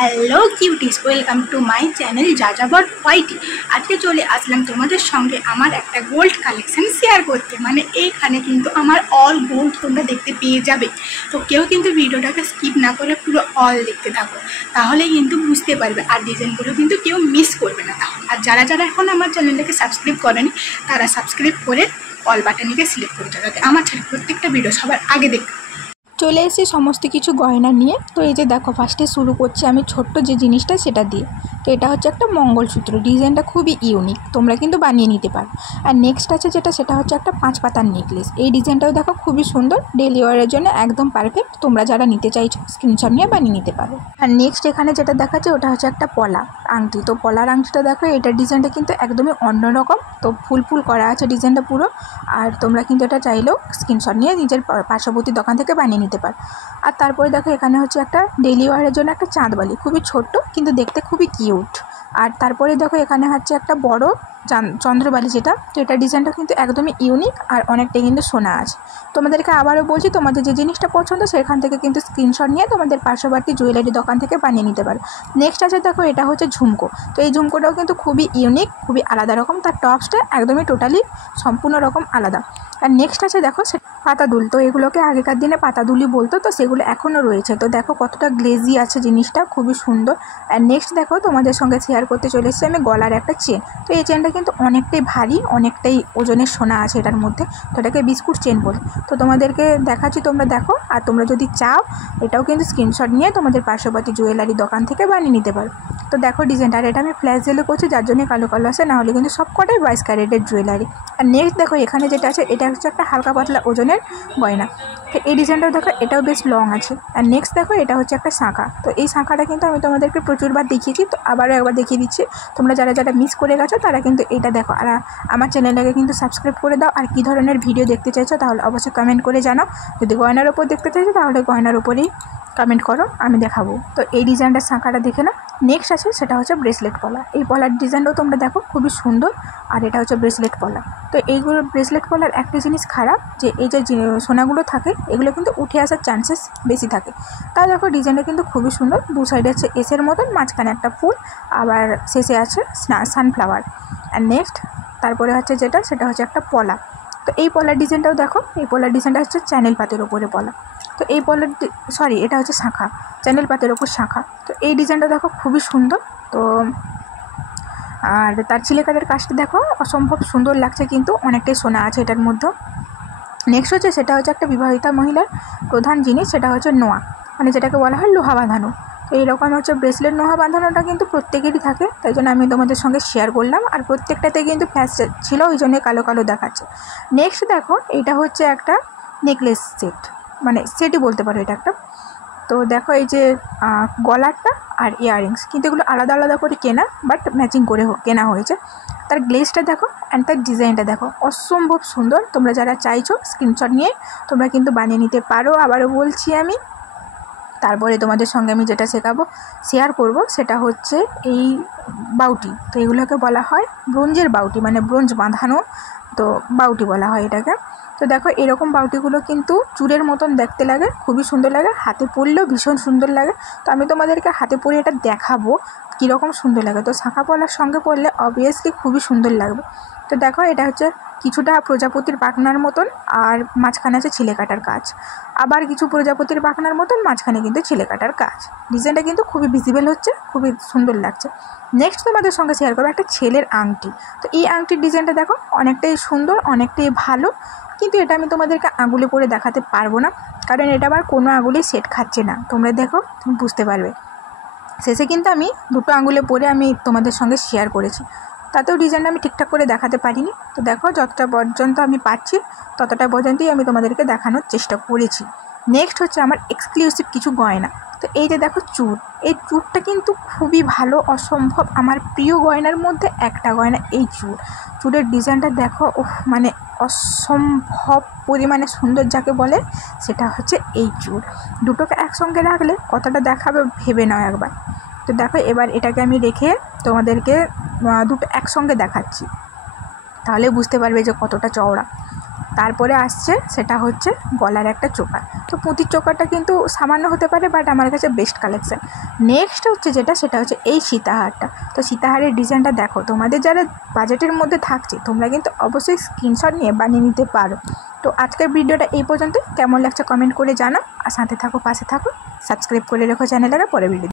Hello cuties, welcome to my channel যাযাবর whitey. আজকে চলে আসলাম তোমাদের সঙ্গে আমার একটা গোল্ড কালেকশন শেয়ার করতে। মানে এইখানে কিন্তু আমার অল গোল্ড তোমরা দেখতে পেয়ে যাবে। তো কেউ কিন্তু ভিডিওটাকে স্কিপ না করে পুরো অল দেখতে থাকো, তাহলে কিন্তু বুঝতে পারবে। আর ডিজাইনগুলো কিন্তু কেউ মিস করবে না। তাহলে আর যারা যারা এখন আমার চ্যানেলটাকে সাবস্ক্রাইব করেনি তারা সাবস্ক্রাইব করে অল বাটনটিকে সিলেক্ট করে দাও, যাতে আমার চ্যানেল প্রত্যেকটা ভিডিও সবার আগে দেখতে। চলে এসেছি সমস্ত কিছু গয়না নিয়ে। তো এই যে দেখো, ফার্স্টে শুরু করছি আমি ছোট্ট যে জিনিসটা সেটা দিয়ে। তো এটা হচ্ছে একটা মঙ্গলসূত্র, ডিজাইনটা খুবই ইউনিক, তোমরা কিন্তু বানিয়ে নিতে পারো। আর নেক্সট আছে সেটা হচ্ছে একটা 5 পাতার নেকলেস। এই ডিজাইনটাও দেখো খুবই সুন্দর, ডেলি ওয়ারের জন্য একদম পারফেক্ট। তোমরা যারা নিতে চাইছো স্ক্রিনশট নিয়ে বানিয়ে নিতে পারো। আর নেক্সট এখানে যেটা দেখাচ্ছে ওটা হচ্ছে একটা পলা আংটি। তো পলার আংটিটা দেখো, এটার ডিজাইনটা কিন্তু একদমই অন্যরকম। তো ফুল ফুল করা আছে ডিজাইনটা পুরো। আর তোমরা কিন্তু এটা চাইলেও স্ক্রিনশট নিয়ে নিজের পার্শ্ববর্তী দোকান থেকে বানিয়ে নিতে পারো। আর তারপরে দেখো, এখানে হচ্ছে একটা ডেলি ওয়ারের জন্য একটা চাঁদবালি, খুবই ছোট্ট কিন্তু দেখতে খুবই কিউট। আর তারপরে দেখো, এখানে হচ্ছে একটা বড় চন্দ্রবালি যেটা। তো এটা ডিজাইনটা কিন্তু একদমই ইউনিক আর অনেকটাই কিন্তু সোনা আছে। তোমাদেরকে আবারও বলছি, তোমাদের যে জিনিসটা পছন্দ সেখান থেকে কিন্তু স্ক্রিনশট নিয়ে তোমাদের পার্শ্ববর্তী জুয়েলারি দোকান থেকে বানিয়ে নিতে পারো। নেক্সট আছে দেখো, এটা হচ্ছে ঝুমকো। তো এই ঝুমকোটাও কিন্তু খুবই ইউনিক, খুবই আলাদা রকম। তার টপসটা একদমই টোটালি সম্পূর্ণ রকম আলাদা। আর নেক্সট আছে দেখো পাতাদুল। তো এগুলোকে আগেকার দিনে পাতাদুলি বলতো, তো সেগুলো এখনও রয়েছে। তো দেখো কতটা গ্লেজি আছে জিনিসটা, খুবই সুন্দর। আর নেক্সট দেখো, তোমাদের সঙ্গে শেয়ার করতে চলে এসেছি আমি গলার একটা চেন। তো এই চেনটা কিন্তু অনেকটাই ভারী, অনেকটাই ওজনের সোনা আছে এটার মধ্যে। তো এটাকে বিস্কুট চেন বলে। তো তোমাদেরকে দেখাচ্ছি, তোমরা দেখো। আর তোমরা যদি চাও এটাও কিন্তু স্ক্রিনশট নিয়ে তোমাদের পার্শ্ববর্তী জুয়েলারি দোকান থেকে বানিয়ে নিতে পারো। তো দেখো ডিজাইনটা, আর এটা আমি ফ্ল্যাশ জেলে করছি, যার জন্য কালো কালো আসে, নাহলে কিন্তু সব কটাই 22 ক্যারেটের জুয়েলারি। আর নেক্সট দেখো, এখানে যেটা আছে এটা হচ্ছে একটা হালকা পাতলা ওজনের গয়না। তো এই ডিজাইনটাও দেখো, এটাও বেশ লং আছে। আর নেক্সট দেখো, এটা হচ্ছে একটা শাঁখা। তো এই শাঁখাটা কিন্তু আমি তোমাদেরকে প্রচুরবার দেখিয়েছি, তো আবারও একবার দেখিয়ে দিচ্ছি। তোমরা যারা যারা মিস করে গেছো তারা কিন্তু এটা দেখো। আর আমার চ্যানেলটাকে কিন্তু সাবস্ক্রাইব করে দাও। আর কী ধরনের ভিডিও দেখতে চাইছো তাহলে অবশ্যই কমেন্ট করে জানাও। যদি গয়নার ওপর দেখতে চাইছো তাহলে গয়নার ওপরেই কমেন্ট করো, আমি দেখাবো। তো এই ডিজাইনটার শাঁখাটা দেখে না। নেক্সট আছে সেটা হচ্ছে ব্রেসলেট পলা। এই পলার ডিজাইনটাও তোমরা দেখো খুবই সুন্দর। আর এটা হচ্ছে ব্রেসলেট পলা। তো এইগুলো ব্রেসলেট পলার একটা জিনিস খারাপ, যে এই যে সোনাগুলো থাকে এগুলো কিন্তু উঠে আসার চান্সেস বেশি থাকে। তা দেখো ডিজাইনটা কিন্তু খুবই সুন্দর। দু সাইডে আছে এসের মতন, মাঝখানে একটা ফুল, আবার শেষে আছে সানফ্লাওয়ার। আর নেক্সট তারপরে হচ্ছে সেটা হচ্ছে একটা পলা। তো এই পলার ডিজাইনটাও দেখো, এই পলার ডিজাইনটা হচ্ছে চ্যানেল পাতের ওপরে পলা। তো এই পলার এটা হচ্ছে শাঁখা, চ্যানেল পাতের ওপর শাঁখা। তো এই ডিজাইনটা দেখো খুবই সুন্দর। তো আর তার চিলেকাটের কাজটা দেখো অসম্ভব সুন্দর লাগছে, কিন্তু অনেকটাই সোনা আছে এটার মধ্যে। নেক্সট হচ্ছে সেটা হচ্ছে একটা বিবাহিতা মহিলার প্রধান জিনিস, সেটা হচ্ছে নোয়া, মানে যেটাকে বলা হয় লোহা বাঁধানো। তো এইরকম হচ্ছে ব্রেসলেট নোহা বাঁধানোটা কিন্তু প্রত্যেকেরই থাকে, তাই জন্য আমি তোমাদের সঙ্গে শেয়ার করলাম। আর প্রত্যেকটাতে কিন্তু ফ্ল্যাশ ছিল, ওই জন্যই কালো কালো দেখাচ্ছে। নেক্সট দেখো, এটা হচ্ছে একটা নেকলেস সেট, মানে সেটই বলতে পারো এটা একটা। তো দেখো এই যে গলারটা আর ইয়াররিংস কিন্তু এগুলো আলাদা আলাদা করে কেনা, বাট ম্যাচিং করে কেনা হয়েছে। তার গ্লেজটা দেখো অ্যান্ড তার ডিজাইনটা দেখো, অসম্ভব সুন্দর। তোমরা যারা চাইছো স্ক্রিনশট নিয়ে তোমরা কিন্তু বানিয়ে নিতে পারো, আবারও বলছি আমি। তারপরে তোমাদের সঙ্গে আমি যেটা শেয়ার করব সেটা হচ্ছে এই বাউটি। তো এগুলোকে বলা হয় ব্রোঞ্জের বাউটি, মানে ব্রোঞ্জ বাঁধানো, তো বাউটি বলা হয় এটাকে। তো দেখো এরকম বাউটিগুলো কিন্তু চূড়ের মতন দেখতে লাগে, খুবই সুন্দর লাগে, হাতে পরলেও ভীষণ সুন্দর লাগে। তো আমি তোমাদেরকে হাতে পরে এটা দেখাবো কীরকম সুন্দর লাগে। তো শাঁখা পলার সঙ্গে পরলে অবভিয়াসলি খুবই সুন্দর লাগবে। তো দেখো এটা হচ্ছে কিছুটা প্রজাপতির পাখনার মতন, আর মাঝখানে আছে ছিলে কাটার কাজ। আবার কিছু প্রজাপতির পাখনার মতন, মাঝখানে কিন্তু ছিলে কাটার কাজ। ডিজাইনটা কিন্তু খুবই ভিজিবল হচ্ছে, খুবই সুন্দর লাগছে। নেক্সট তোমাদের সঙ্গে শেয়ার করবো একটা ছেলের আংটি। তো এই আংটির ডিজাইনটা দেখো অনেকটাই সুন্দর, অনেকটাই ভালো, কিন্তু এটা আমি তোমাদেরকে আঙুলে পরে দেখাতে পারবো না, কারণ এটা আবার কোনো আঙুলে সেট খাচ্ছে না। তোমরা দেখো, তুমি বুঝতে পারবে। শেষে কিন্তু আমি দুটো আঙুলে পরে আমি তোমাদের সঙ্গে শেয়ার করেছি, তাতেও ডিজাইনটা আমি ঠিকঠাক করে দেখাতে পারিনি। তো দেখো যতটা পর্যন্ত আমি পারছি ততটা পর্যন্তই আমি তোমাদেরকে দেখানোর চেষ্টা করেছি। নেক্সট হচ্ছে আমার এক্সক্লুসিভ কিছু গয়না। তো এই যে দেখো চূড়, এই চূড়টা কিন্তু খুবই ভালো, অসম্ভব আমার প্রিয় গয়নার মধ্যে একটা গয়না এই চূড়ের ডিজাইনটা দেখো, মানে অসম্ভব পরিমাণে সুন্দর যাকে বলে, সেটা হচ্ছে এই চূড়। দুটোকে একসঙ্গে রাখলে কতটা দেখাবে ভেবে নাও একবার। তো দেখো এবার এটাকে আমি রেখে তোমাদেরকে দুটো একসঙ্গে দেখাচ্ছি, তাহলে বুঝতে পারবে যে কতটা চওড়া। তারপরে আসছে সেটা হচ্ছে গলার একটা চোকার। তো পুঁতির চোকারটা কিন্তু সামান্য হতে পারে, বাট আমার কাছে বেস্ট কালেকশান। নেক্সট হচ্ছে সেটা হচ্ছে এই সীতাহারটা। তো সীতাহারের ডিজাইনটা দেখো, তোমাদের যারা বাজেটের মধ্যে থাকছে তোমরা কিন্তু অবশ্যই স্ক্রিনশট নিয়ে বানিয়ে নিতে পারো। তো আজকের ভিডিওটা এই পর্যন্ত। কেমন লাগছে কমেন্ট করে জানাও, আর সাথে থাকো, পাশে থাকো, সাবস্ক্রাইব করে রেখো চ্যানেলটা পরে ভিডিও।